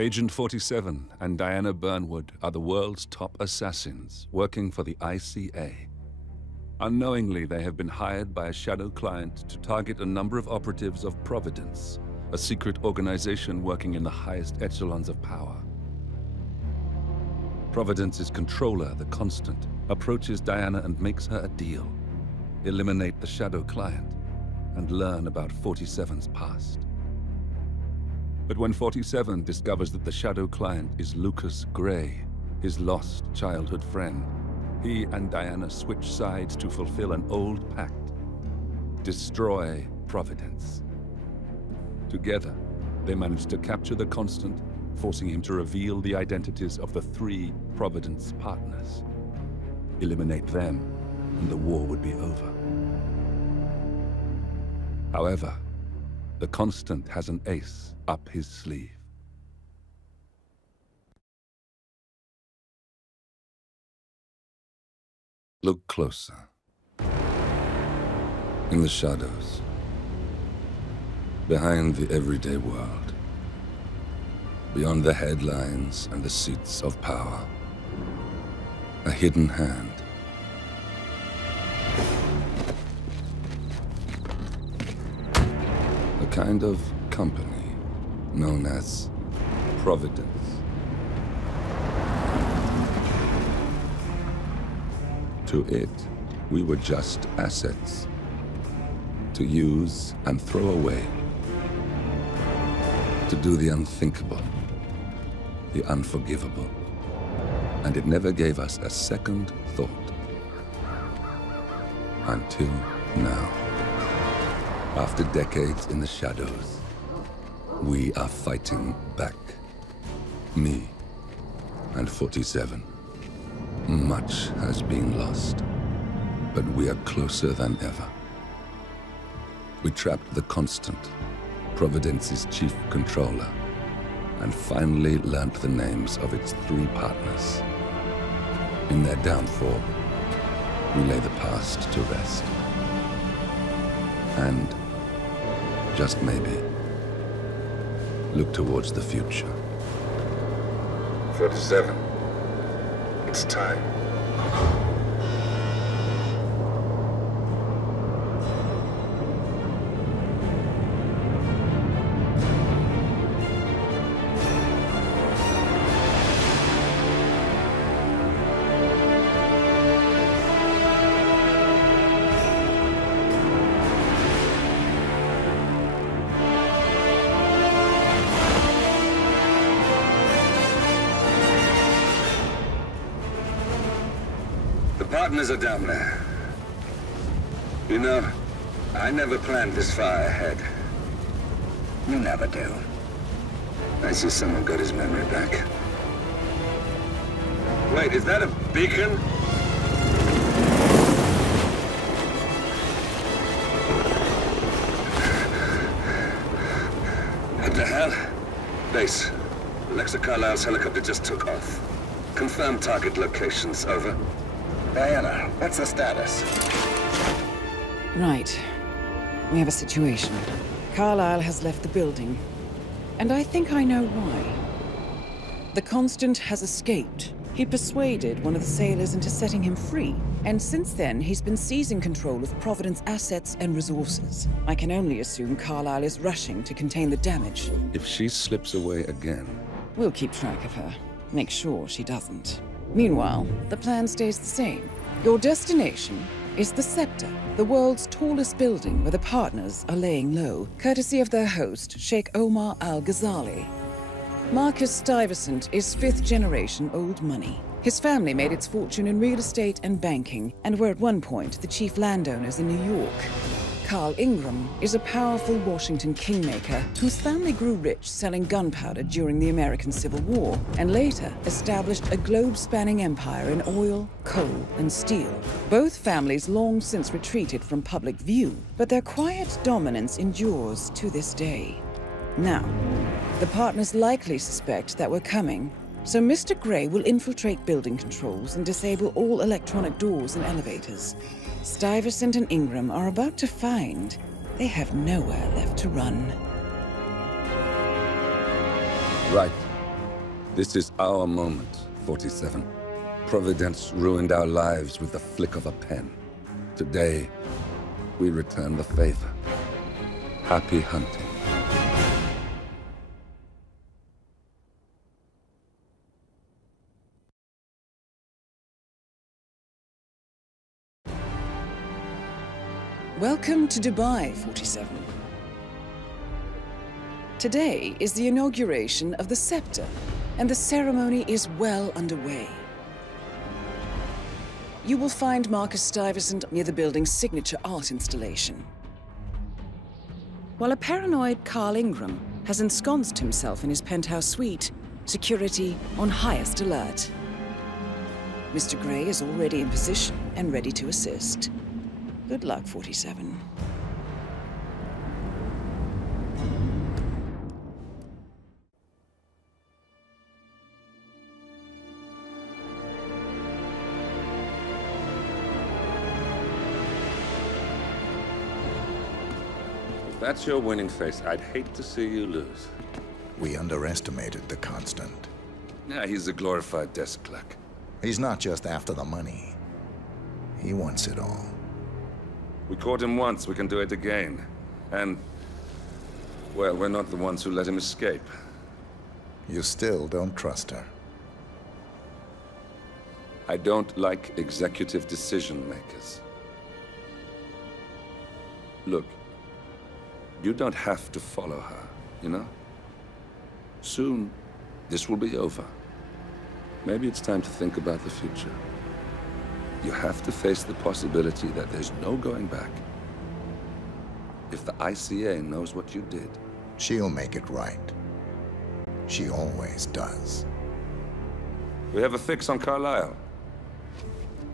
Agent 47 and Diana Burnwood are the world's top assassins working for the ICA. Unknowingly, they have been hired by a shadow client to target a number of operatives of Providence, a secret organization working in the highest echelons of power. Providence's controller, the Constant, approaches Diana and makes her a deal. Eliminate the shadow client and learn about 47's past. But when 47 discovers that the shadow client is Lucas Gray, his lost childhood friend, he and Diana switch sides to fulfill an old pact: destroy Providence. Together, they manage to capture the Constant, forcing him to reveal the identities of the 3 Providence partners. Eliminate them, and the war would be over. However, the Constant has an ace up his sleeve. Look closer. In the shadows. Behind the everyday world. Beyond the headlines and the seats of power. A hidden hand. A kind of company known as Providence. To it, we were just assets. To use and throw away. To do the unthinkable. The unforgivable. And it never gave us a second thought. Until now. After decades in the shadows, we are fighting back. Me and 47. Much has been lost, but we are closer than ever. We trapped the Constant, Providence's chief controller, and finally learnt the names of its 3 partners. In their downfall, we lay the past to rest. And, just maybe, look towards the future. 47. It's time. Partners are down there. You know, I never planned this far ahead. You never do. I see someone got his memory back. Wait, is that a beacon? What the hell? Base. Alexa Carlisle's helicopter just took off. Confirm target locations, over. Diana, what's the status? Right. We have a situation. Carlisle has left the building. And I think I know why. The Constant has escaped. He persuaded one of the sailors into setting him free. And since then, he's been seizing control of Providence assets and resources. I can only assume Carlisle is rushing to contain the damage. If she slips away again... We'll keep track of her. Make sure she doesn't. Meanwhile, the plan stays the same. Your destination is the Scepter, the world's tallest building where the partners are laying low, courtesy of their host, Sheikh Omar Al-Ghazali. Marcus Stuyvesant is 5th-generation old money. His family made its fortune in real estate and banking, and were at one point the chief landowners in New York. Carl Ingram is a powerful Washington kingmaker whose family grew rich selling gunpowder during the American Civil War, and later established a globe-spanning empire in oil, coal, and steel. Both families long since retreated from public view, but their quiet dominance endures to this day. Now, the partners likely suspect that we're coming, so Mr. Gray will infiltrate building controls and disable all electronic doors and elevators. Stuyvesant and Ingram are about to find they have nowhere left to run. Right. This is our moment, 47. Providence ruined our lives with the flick of a pen. Today, we return the favor. Happy hunting. Welcome to Dubai, 47. Today is the inauguration of the scepter, and the ceremony is well underway. You will find Marcus Stuyvesant near the building's signature art installation. While a paranoid Carl Ingram has ensconced himself in his penthouse suite, security on highest alert. Mr. Gray is already in position and ready to assist. Good luck, 47. If that's your winning face, I'd hate to see you lose. We underestimated the Constant. Yeah, he's a glorified desk clerk. He's not just after the money. He wants it all. We caught him once, we can do it again. And, well, we're not the ones who let him escape. You still don't trust her. I don't like executive decision makers. Look, you don't have to follow her, you know? Soon, this will be over. Maybe it's time to think about the future. You have to face the possibility that there's no going back. If the ICA knows what you did... She'll make it right. She always does. We have a fix on Carlisle.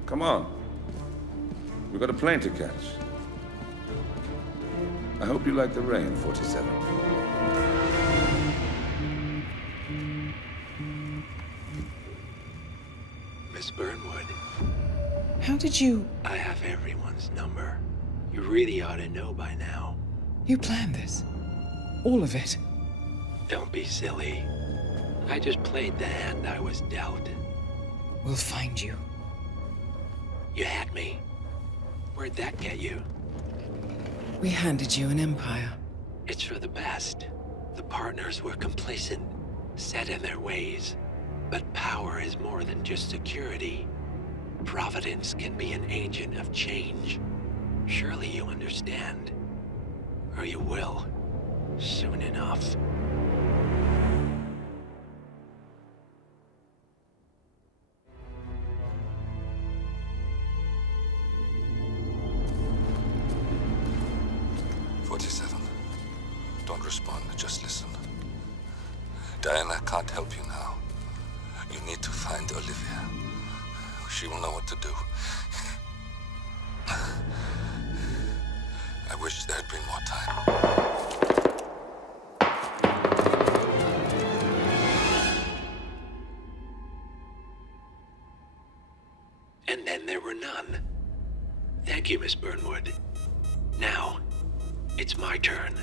Come on. We've got a plane to catch. I hope you like the rain, 47. Miss Burnwood. How did you... I have everyone's number. You really ought to know by now. You planned this? All of it? Don't be silly. I just played the hand I was dealt. We'll find you. You had me. Where'd that get you? We handed you an empire. It's for the best. The partners were complacent, set in their ways. But power is more than just security. Providence can be an agent of change. Surely you understand. Or you will. Soon enough. Don't respond, just listen. Diana can't help you now. You need to find Olivia. She will know what to do. I wish there had been more time. And then there were none. Thank you, Miss Burnwood. Now, it's my turn.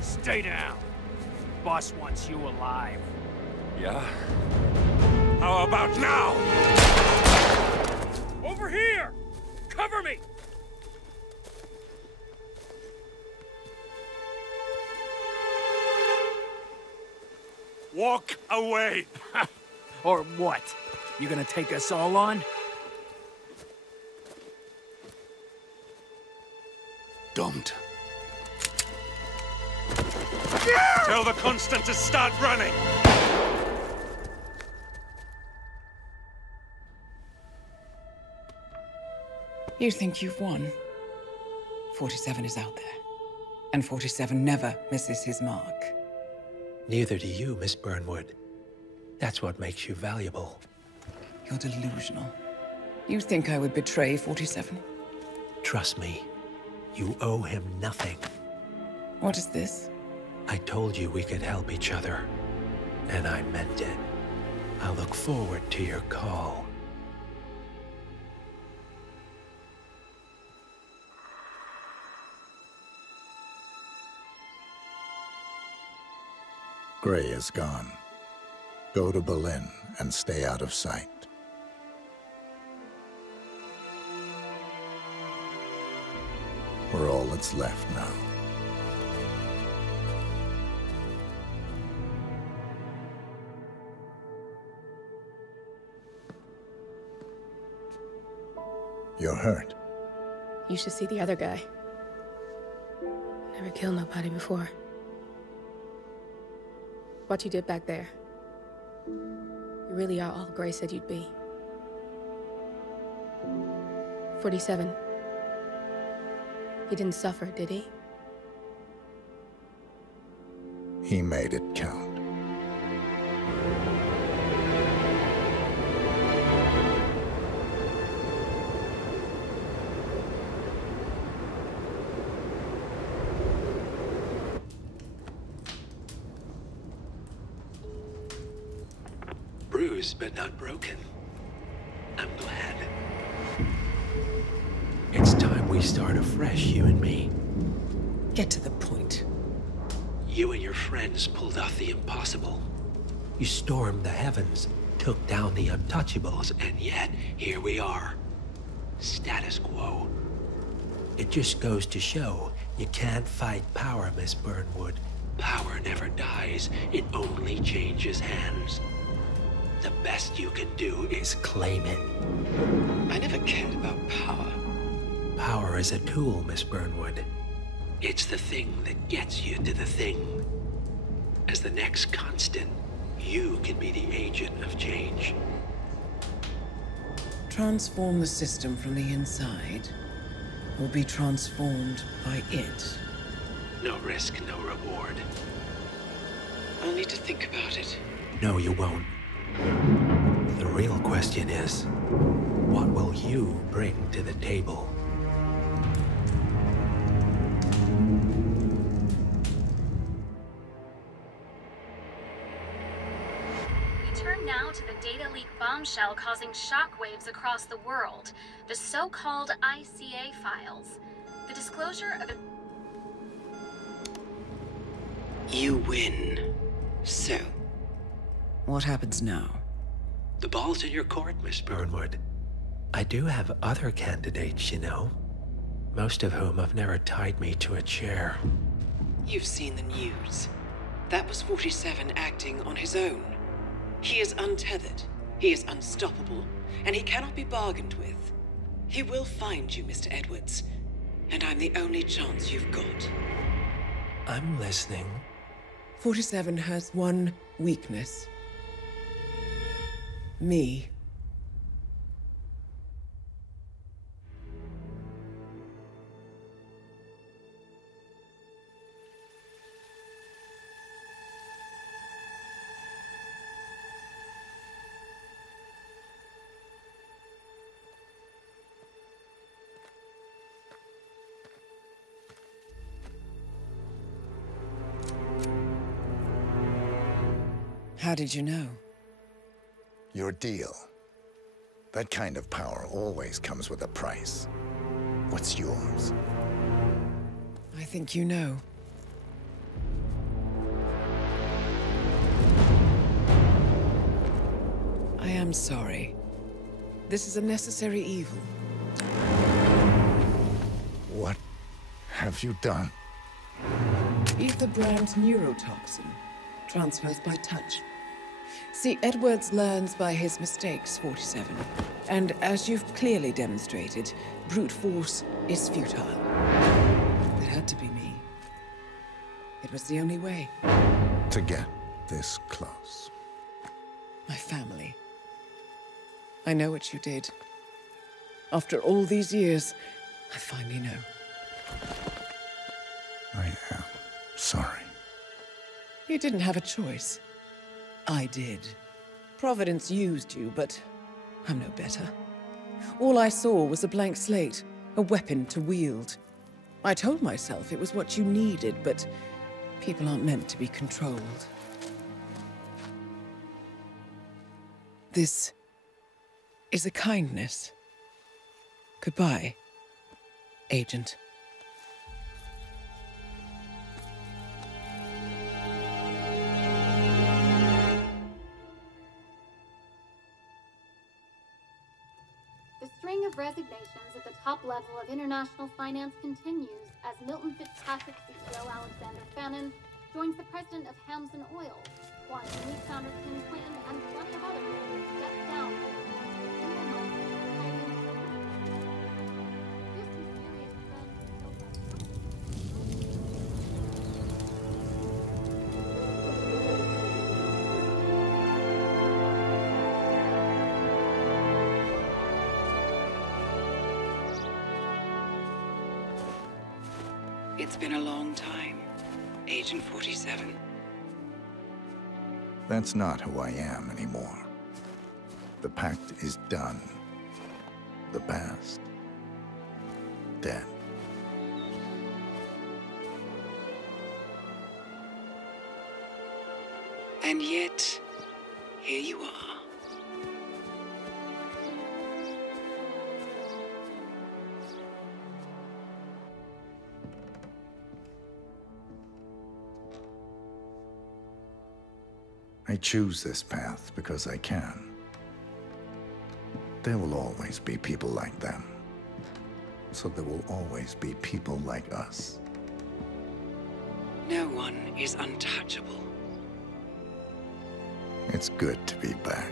Stay down. Boss wants you alive. Yeah? How about now? Over here! Cover me! Walk away! Or what? You gonna take us all on? Don't. Tell the Constant to start running! You think you've won? 47 is out there. And 47 never misses his mark. Neither do you, Miss Burnwood. That's what makes you valuable. You're delusional. You think I would betray 47? Trust me, you owe him nothing. What is this? I told you we could help each other. And I meant it. I'll look forward to your call. Gray is gone. Go to Berlin and stay out of sight. We're all that's left now. You're hurt. You should see the other guy. Never killed nobody before. What you did back there. You really are all Gray said you'd be. 47. He didn't suffer, did he? He made it count. Bruised but not broken. I'm glad. It's time we start afresh, you and me. Get to the point. You and your friends pulled off the impossible. You stormed the heavens, took down the untouchables, and yet, here we are. Status quo. It just goes to show, you can't fight power, Miss Burnwood. Power never dies, it only changes hands. The best you can do is claim it. I never cared about power. Power is a tool, Miss Burnwood. It's the thing that gets you to the thing. As the next constant, you can be the agent of change. Transform the system from the inside, or be transformed by it. No risk, no reward. I'll need to think about it. No, you won't. The real question is, what will you bring to the table? We turn now to the data leak bombshell causing shockwaves across the world, the so-called ICA files. The disclosure of You win. So, what happens now? The ball's in your court, Miss Burnwood. I do have other candidates, you know. Most of whom have never tied me to a chair. You've seen the news. That was 47 acting on his own. He is untethered, he is unstoppable, and he cannot be bargained with. He will find you, Mr. Edwards, and I'm the only chance you've got. I'm listening. 47 has one weakness. Me. How did you know? Your deal. That kind of power always comes with a price. What's yours? I think you know. I am sorry. This is a necessary evil. What have you done? Ether brand neurotoxin transfers by touch. See, Edwards learns by his mistakes, 47. And as you've clearly demonstrated, brute force is futile. It had to be me. It was the only way. To get this close. My family. I know what you did. After all these years, I finally know. I am sorry. You didn't have a choice. I did. Providence used you, but I'm no better. All I saw was a blank slate, a weapon to wield. I told myself it was what you needed, but people aren't meant to be controlled. This is a kindness. Goodbye, Agent. The string of resignations at the top level of international finance continues as Milton Fitzpatrick CEO Alexander Fannin joins the president of Hamson Oil, Quantum Leap founder Tim Quinn, and plenty of others who step down. It's been a long time, Agent 47. That's not who I am anymore. The pact is done. The past, dead. And yet, here you are. I choose this path because I can. There will always be people like them. So there will always be people like us. No one is untouchable. It's good to be back.